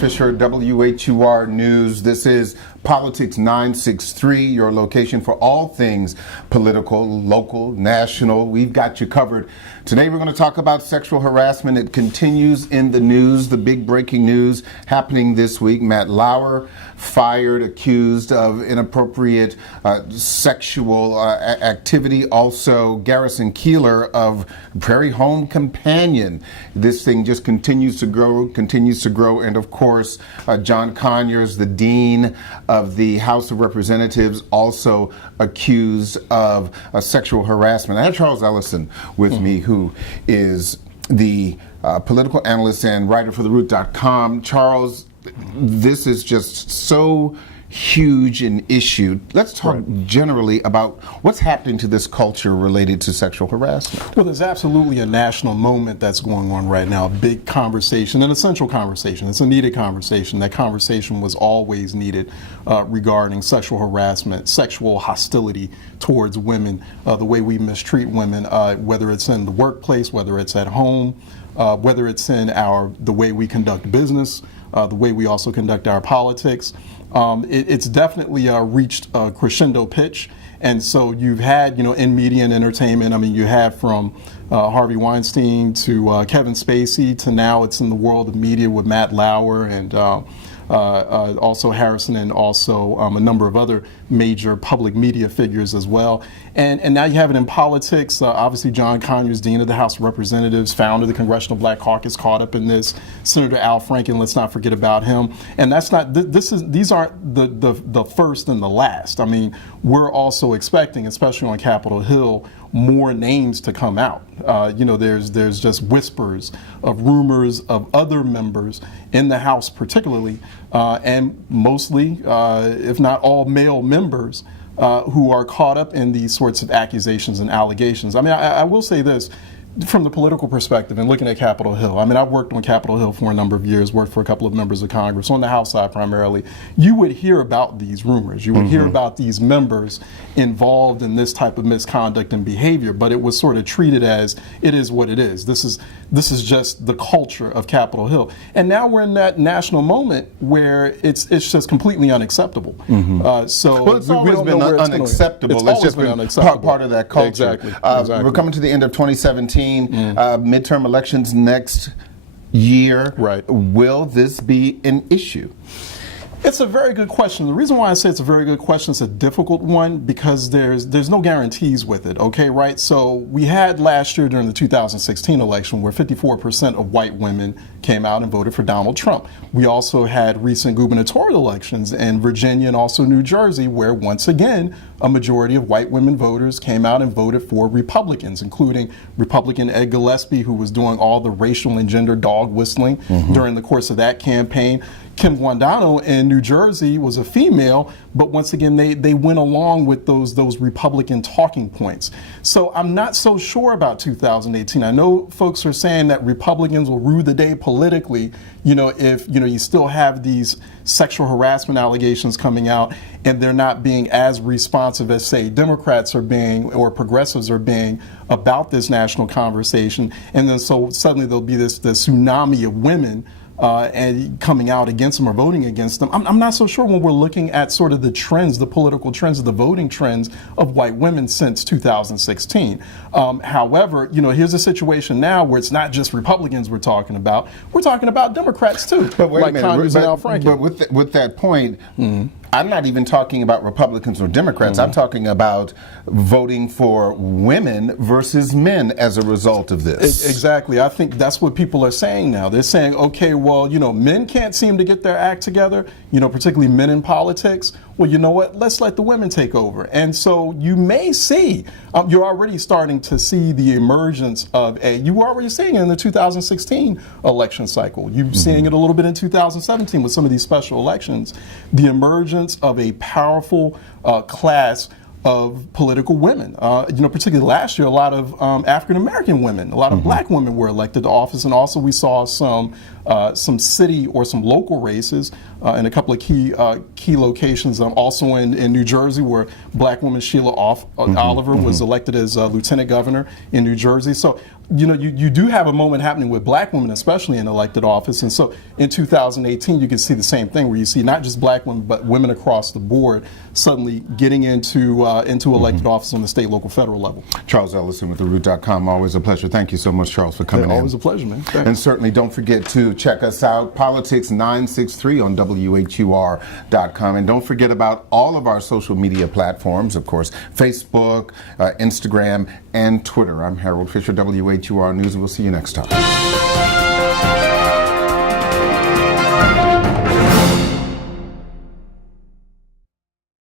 Fisher, WHUR News. This is Politics 963, your location for all things political, local, national. We've got you covered. Today we're going to talk about sexual harassment. It continues in the news, the big breaking news happening this week. Matt Lauer fired, accused of inappropriate sexual activity. Also, Garrison Keillor of Prairie Home Companion. This thing just continues to grow. And of course, John Conyers, the dean of the House of Representatives, also accused of sexual harassment. I have Charles Ellison with me, who is the political analyst and writer for TheRoot.com. Charles, this is just so huge an issue. Let's talk generally about what's happening to this culture related to sexual harassment. Well, there's absolutely a national moment that's going on right now, a big conversation, an essential conversation. It's a needed conversation. That conversation was always needed regarding sexual harassment, sexual hostility towards women, the way we mistreat women, whether it's in the workplace, whether it's at home, whether it's in the way we conduct business, the way we also conduct our politics. It's definitely reached a crescendo pitch. And so you've had, in media and entertainment, you have from Harvey Weinstein to Kevin Spacey to now it's in the world of media with Matt Lauer and also Harrison and also a number of other major public media figures as well. And now you have it in politics. Obviously, John Conyers, Dean of the House of Representatives, founder of the Congressional Black Caucus, caught up in this. Senator Al Franken, let's not forget about him. And that's not. These aren't the first and the last. We're also expecting, especially on Capitol Hill, more names to come out. There's just whispers of rumors of other members in the House, particularly, and mostly, if not all, male members. Who are caught up in these sorts of accusations and allegations. I will say this, from the political perspective and looking at Capitol Hill. I've worked on Capitol Hill for a number of years, worked for a couple of members of Congress, on the House side primarily. You would hear about these rumors. You would hear about these members involved in this type of misconduct and behavior, but it was sort of treated as it is what it is. This is just the culture of Capitol Hill. And now we're in that national moment where it's just completely unacceptable. Well, it's always been unacceptable. It's just been part of that culture. Exactly. We're coming to the end of 2017. Midterm elections next year. Right. Will this be an issue? It's a very good question. The reason why I say it's a very good question, it's a difficult one, because there's no guarantees with it, okay, right? So we had last year during the 2016 election where 54% of white women came out and voted for Donald Trump. We also had recent gubernatorial elections in Virginia and also New Jersey where, once again, a majority of white women voters came out and voted for Republicans, including Republican Ed Gillespie, who was doing all the racial and gender dog whistling during the course of that campaign. Kim Guandano in New Jersey was a female, but once again, they went along with those Republican talking points. So I'm not so sure about 2018. I know folks are saying that Republicans will rue the day politically, if you still have these sexual harassment allegations coming out and they're not being as responsive as, say, Democrats are being or progressives are being about this national conversation. And then so suddenly there'll be this tsunami of women and coming out against them or voting against them. I'm not so sure when we're looking at sort of the trends, the political trends, the voting trends of white women since 2016. However, here's a situation now where it's not just Republicans we're talking about Democrats too. But wait a minute, Conyers and Al Franken. But with that point, I'm not even talking about Republicans or Democrats. I'm talking about voting for women versus men as a result of this. Exactly. I think that's what people are saying now. They're saying, okay, well, men can't seem to get their act together, particularly men in politics. Well, you know what? Let's let the women take over. And so you may see, you're already starting to see the emergence of you were already seeing it in the 2016 election cycle. You're seeing it a little bit in 2017 with some of these special elections. The emergence of a powerful class of political women. Particularly last year, a lot of African American women, a lot of black women were elected to office, and also we saw some city or some local races in a couple of key locations. Also in New Jersey, where black woman Sheila Oliver was elected as lieutenant governor in New Jersey. So you do have a moment happening with black women, especially in elected office. And so in 2018, you can see the same thing, where you see not just black women, but women across the board suddenly getting into elected office on the state, local, federal level. Charles Ellison with WHUR.com. Always a pleasure. Thank you so much, Charles, for coming in. Always a pleasure, man. Thanks. And certainly don't forget to check us out, Politics 963 on WHUR.com. And don't forget about all of our social media platforms, of course, Facebook, Instagram, and Twitter. I'm Harold Fisher, WHUR News, and we'll see you next time.